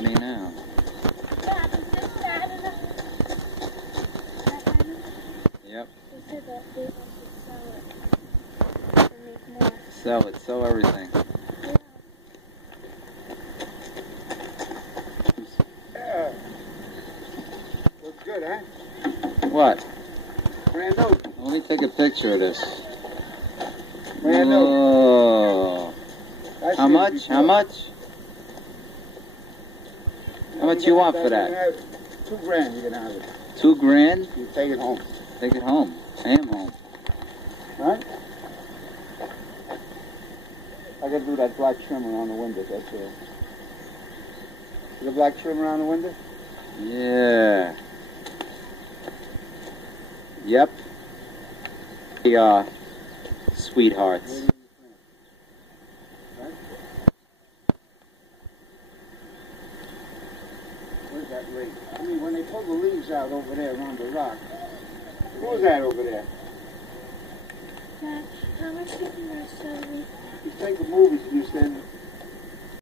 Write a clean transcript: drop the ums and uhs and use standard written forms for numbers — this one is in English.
money now. Yep. Sell it. Sell everything. Looks good, huh? What? Brand new. Let me take a picture of this. Brand new. Oh. How much? How much? How much you want for that? $2,000 you can have it. $2,000? You take it home. Take it home. I am home. Right? I gotta do that black trim around the window, that's all. See the black trim around the window? Yeah. Yep. We are sweethearts. Where's that rake? I mean, when they pull the leaves out over there around the rock, what was that over there? Dad, how much did you sell me? You take the movies and you stand